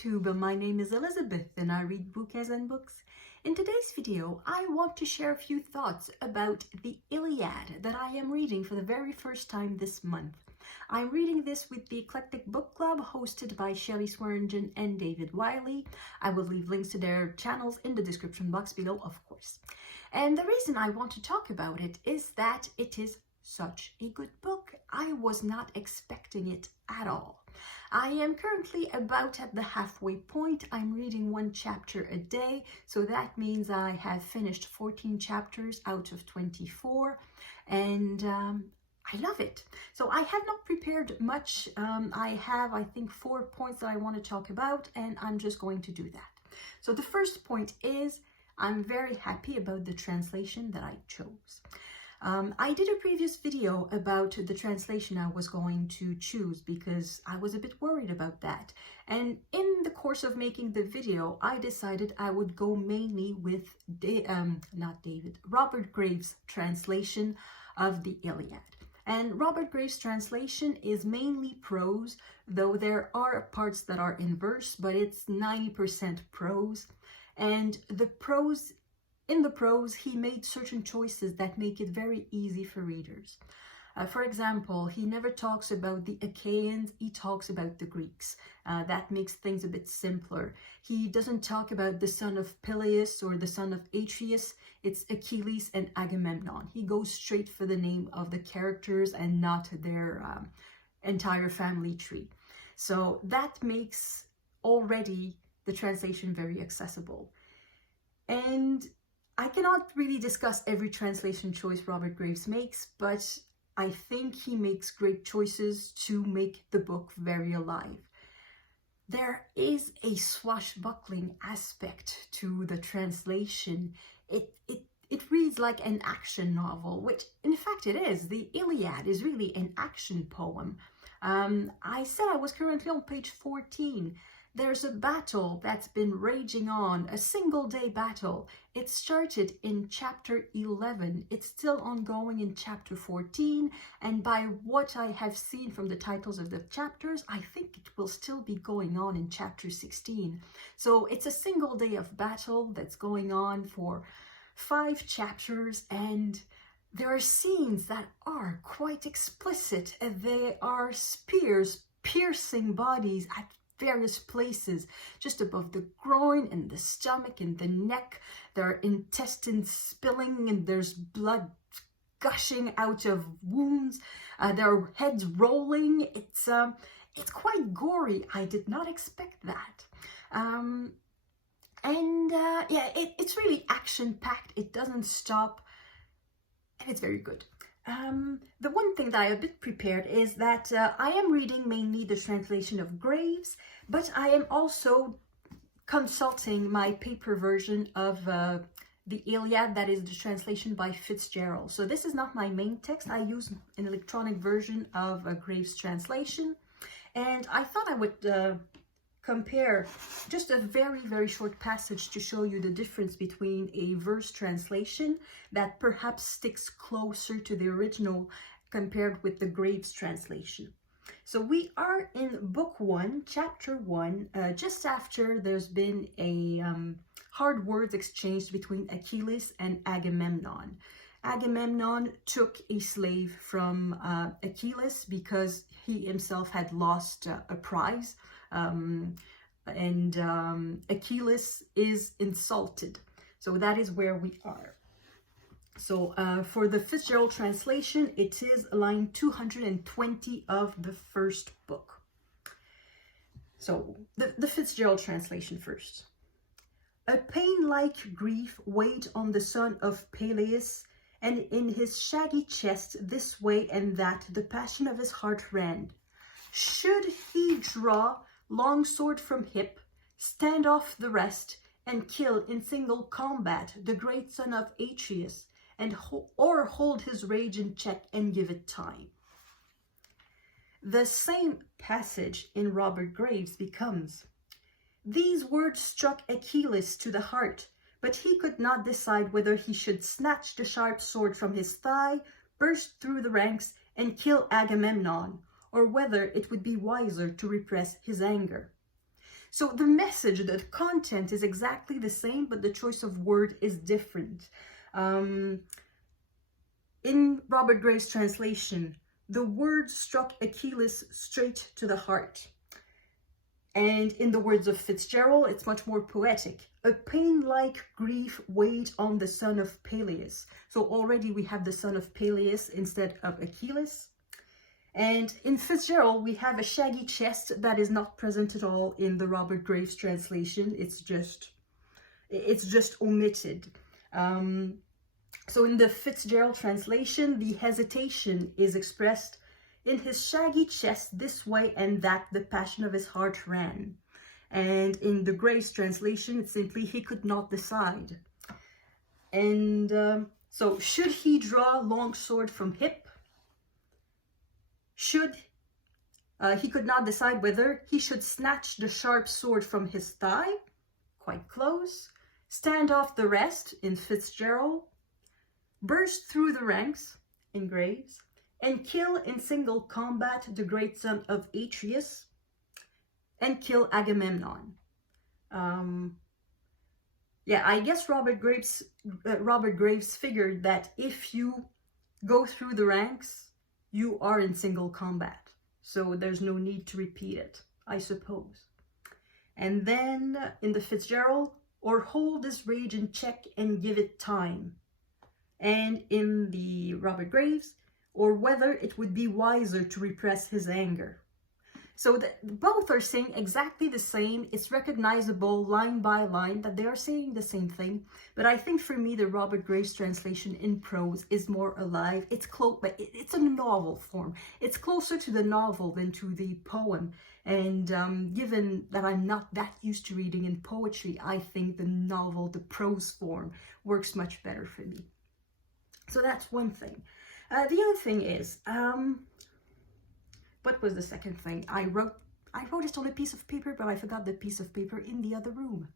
YouTube. My name is Elizabeth and I read books and books. In today's video, I want to share a few thoughts about the Iliad that I am reading for the very first time this month. I'm reading this with the Eclectic Book Club hosted by Shelly, Swearingen and David Wiley. I will leave links to their channels in the description box below, of course. And the reason I want to talk about it is that it is such a good book. I was not expecting it at all. I am currently about at the halfway point. I'm reading one chapter a day, so that means I have finished 14 chapters out of 24, and I love it. So I have not prepared much. I have, I think, 4 points that I want to talk about, and I'm just going to do that. So the first point is I'm very happy about the translation that I chose. I did a previous video about the translation I was going to choose because I was a bit worried about that. And in the course of making the video, I decided I would go mainly with Robert Graves' translation of the Iliad. And Robert Graves' translation is mainly prose, though there are parts that are in verse, but it's 90% prose. And in the prose, he made certain choices that make it very easy for readers. For example, he never talks about the Achaeans, he talks about the Greeks. That makes things a bit simpler. He doesn't talk about the son of Peleus or the son of Atreus. It's Achilles and Agamemnon. He goes straight for the name of the characters and not their entire family tree. So that makes already the translation very accessible. And I cannot really discuss every translation choice Robert Graves makes, but I think he makes great choices to make the book very alive. There is a swashbuckling aspect to the translation. It reads like an action novel, which in fact it is. The Iliad is really an action poem. I said I was currently on page 14. There's a battle that's been raging on, a single-day battle. It started in chapter 11. It's still ongoing in chapter 14. And by what I have seen from the titles of the chapters, I think it will still be going on in chapter 16. So it's a single day of battle that's going on for 5 chapters. And there are scenes that are quite explicit. They are spears piercing bodies at various places, just above the groin and the stomach and the neck. There are intestines spilling and there's blood gushing out of wounds. There are heads rolling. It's quite gory. I did not expect that. It's really action-packed. It doesn't stop, and it's very good. The one thing that I have a bit prepared is that I am reading mainly the translation of Graves, but I am also consulting my paper version of the Iliad, that is the translation by Fitzgerald. So this is not my main text. I use an electronic version of Graves' translation, and I thought I would compare just a very, very short passage to show you the difference between a verse translation that perhaps sticks closer to the original compared with the Graves translation. So we are in book 1, chapter 1, just after there's been a hard words exchanged between Achilles and Agamemnon. Agamemnon took a slave from Achilles because he himself had lost a prize. Achilles is insulted. So that is where we are. So for the Fitzgerald translation, it is line 220 of the first book. So the Fitzgerald translation first. A pain-like grief weighed on the son of Peleus, and in his shaggy chest this way and that the passion of his heart ran. Should he draw long sword from hip, stand off the rest, and kill in single combat the great son of Atreus, or hold his rage in check and give it time? The same passage in Robert Graves becomes, these words struck Achilles to the heart, but he could not decide whether he should snatch the sharp sword from his thigh, burst through the ranks, and kill Agamemnon, or whether it would be wiser to repress his anger. So the message, the content is exactly the same, but the choice of word is different. In Robert Graves' translation, the word struck Achilles straight to the heart. And in the words of Fitzgerald, it's much more poetic. A pain-like grief weighed on the son of Peleus. So already we have the son of Peleus instead of Achilles. And in Fitzgerald, we have a shaggy chest that is not present at all in the Robert Graves translation. It's just omitted. So in the Fitzgerald translation, the hesitation is expressed in his shaggy chest this way and that the passion of his heart ran. And in the Graves translation, it's simply he could not decide. And so should he draw long sword from hip? He could not decide whether he should snatch the sharp sword from his thigh, quite close, stand off the rest in Fitzgerald, burst through the ranks in Graves, and kill in single combat the great son of Atreus, and kill Agamemnon. Yeah, I guess Robert Graves figured that if you go through the ranks, you are in single combat. So there's no need to repeat it, I suppose. And then in the Fitzgerald, or hold this rage in check and give it time. And in the Robert Graves, or whether it would be wiser to repress his anger. So both are saying exactly the same. It's recognizable line by line that they are saying the same thing. But I think for me, the Robert Graves translation in prose is more alive. It's it's a novel form. It's closer to the novel than to the poem. And given that I'm not that used to reading in poetry, I think the novel, the prose form, works much better for me. So that's one thing. The other thing is, what was the second thing? I wrote it on a piece of paper, but I forgot the piece of paper in the other room.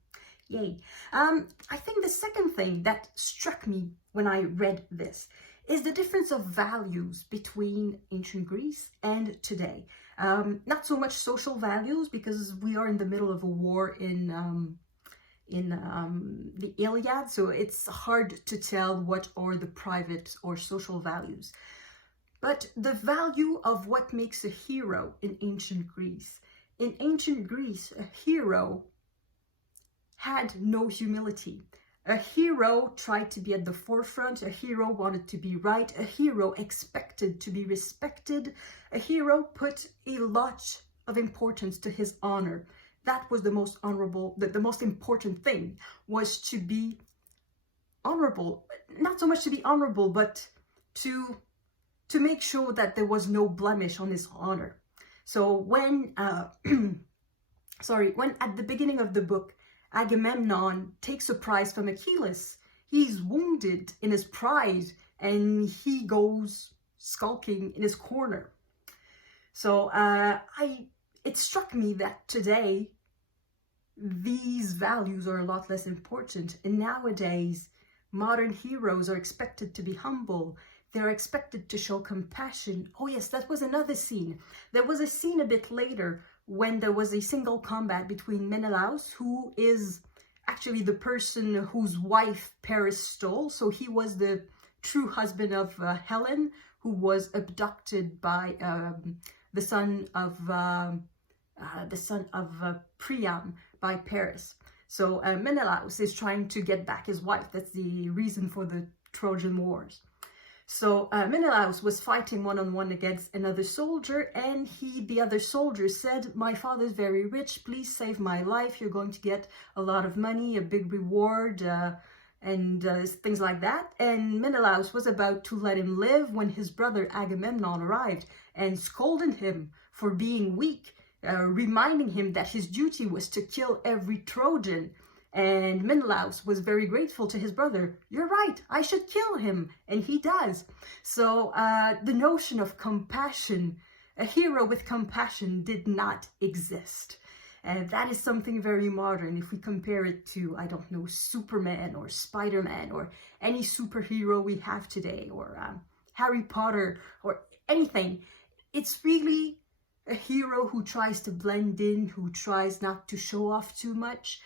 Yay. I think the second thing that struck me when I read this is the difference of values between ancient Greece and today. Not so much social values, because we are in the middle of a war in the Iliad, so it's hard to tell what are the private or social values. But the value of what makes a hero in ancient Greece. In ancient Greece, a hero had no humility. A hero tried to be at the forefront. A hero wanted to be right. A hero expected to be respected. A hero put a lot of importance to his honor. That was the most honorable, the most important thing was to be honorable. Not so much to be honorable, but to make sure that there was no blemish on his honor. So when at the beginning of the book, Agamemnon takes a prize from Achilles, he's wounded in his pride and he goes skulking in his corner. So it struck me that today these values are a lot less important. And nowadays, modern heroes are expected to be humble. They're expected to show compassion. Oh yes, that was another scene. There was a scene a bit later when there was a single combat between Menelaus, who is actually the person whose wife Paris stole. So he was the true husband of Helen, who was abducted by the son of Priam by Paris. So Menelaus is trying to get back his wife. That's the reason for the Trojan Wars. So Menelaus was fighting one-on-one against another soldier, and the other soldier said, "My father's very rich, please save my life. You're going to get a lot of money, a big reward, and things like that." And Menelaus was about to let him live when his brother Agamemnon arrived and scolded him for being weak, reminding him that his duty was to kill every Trojan. And Menelaus was very grateful to his brother. "You're right, I should kill him." And he does. So the notion of compassion, a hero with compassion, did not exist. And that is something very modern. If we compare it to, I don't know, Superman or Spider-Man or any superhero we have today, or Harry Potter or anything, it's really a hero who tries to blend in, who tries not to show off too much,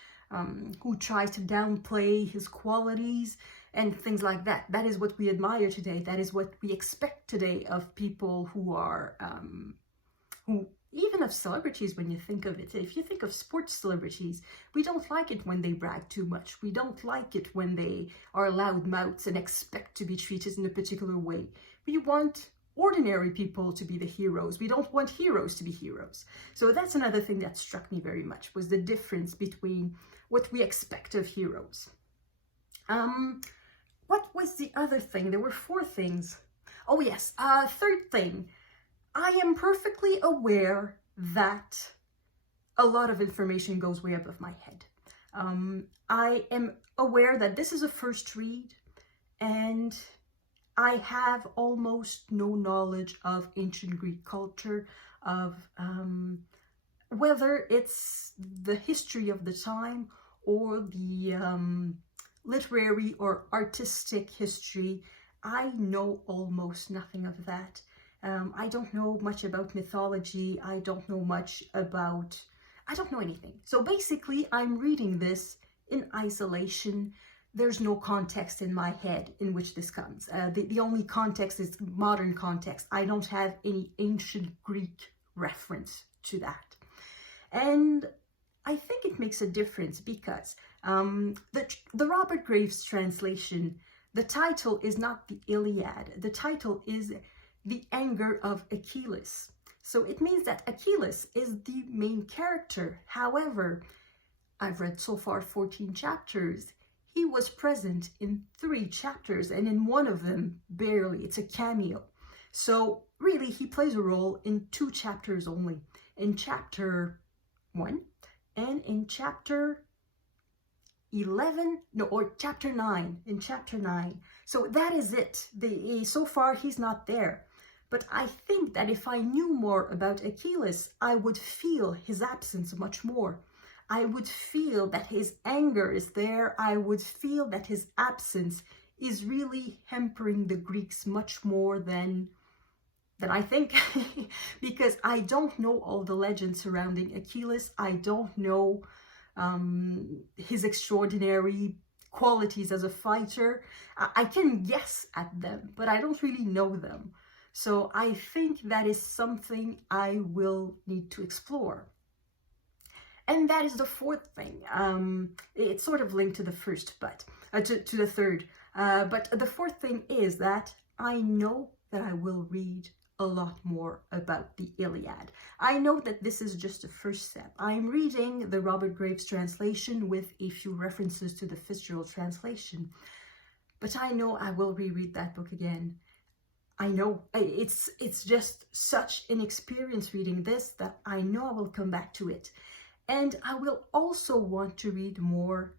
who tries to downplay his qualities and things like that. That is what we admire today. That is what we expect today of people who are, even of celebrities when you think of it. If you think of sports celebrities, we don't like it when they brag too much. We don't like it when they are loud mouths and expect to be treated in a particular way. We want ordinary people to be the heroes. We don't want heroes to be heroes. So that's another thing that struck me very much, was the difference between what we expect of heroes. What was the other thing? There were 4 things. Oh yes, third thing. I am perfectly aware that a lot of information goes way above my head. I am aware that this is a first read, and I have almost no knowledge of ancient Greek culture, of whether it's the history of the time or the literary or artistic history. I know almost nothing of that. I don't know much about mythology. I don't know much about, I don't know anything. So basically, I'm reading this in isolation. There's no context in my head in which this comes. The only context is modern context. I don't have any ancient Greek reference to that. And I think it makes a difference because the Robert Graves translation, the title is not the Iliad. The title is the Anger of Achilles. So it means that Achilles is the main character. However, I've read so far 14 chapters. He was present in 3 chapters, and in one of them, barely. It's a cameo. So really, he plays a role in 2 chapters only. In chapter 1 and in chapter 11, no, or chapter 9, in chapter 9. So that is it. So far, he's not there. But I think that if I knew more about Achilles, I would feel his absence much more. I would feel that his anger is there. I would feel that his absence is really hampering the Greeks much more than I think, because I don't know all the legends surrounding Achilles. I don't know his extraordinary qualities as a fighter. I can guess at them, but I don't really know them. So I think that is something I will need to explore. And that is the 4th thing. It's sort of linked to the first, but to the third. But the 4th thing is that I know that I will read a lot more about the Iliad. I know that this is just a first step. I'm reading the Robert Graves translation with a few references to the Fitzgerald translation. But I know I will reread that book again. I know it's just such an experience reading this that I know I will come back to it. And I will also want to read more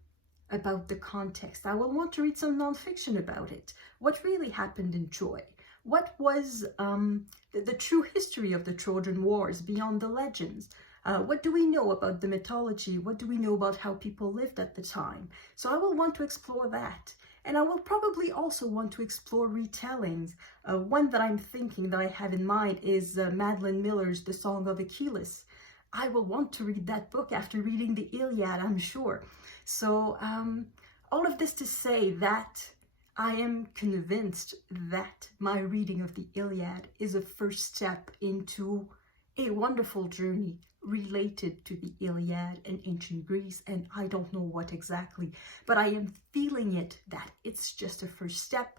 about the context. I will want to read some nonfiction about it. What really happened in Troy? What was the true history of the Trojan Wars beyond the legends? What do we know about the mythology? What do we know about how people lived at the time? So I will want to explore that. And I will probably also want to explore retellings. One that I'm thinking that I have in mind is Madeline Miller's The Song of Achilles. I will want to read that book after reading the Iliad, I'm sure. So all of this to say that I am convinced that my reading of the Iliad is a first step into a wonderful journey related to the Iliad and ancient Greece, and I don't know what exactly, but I am feeling it that it's just a first step,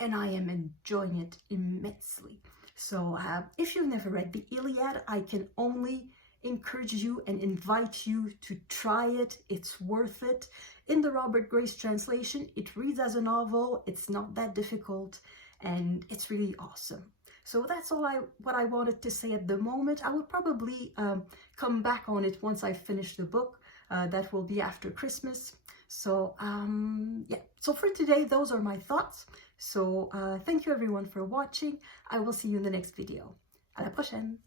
and I am enjoying it immensely. So if you've never read the Iliad, I can only encourage you and invite you to try it. It's worth it. In the Robert Graves translation, it reads as a novel. It's not that difficult, and it's really awesome. So that's all what I wanted to say at the moment. I will probably come back on it once I finish the book. That will be after Christmas. So yeah, so for today, those are my thoughts. So thank you everyone for watching. I will see you in the next video. À la prochaine!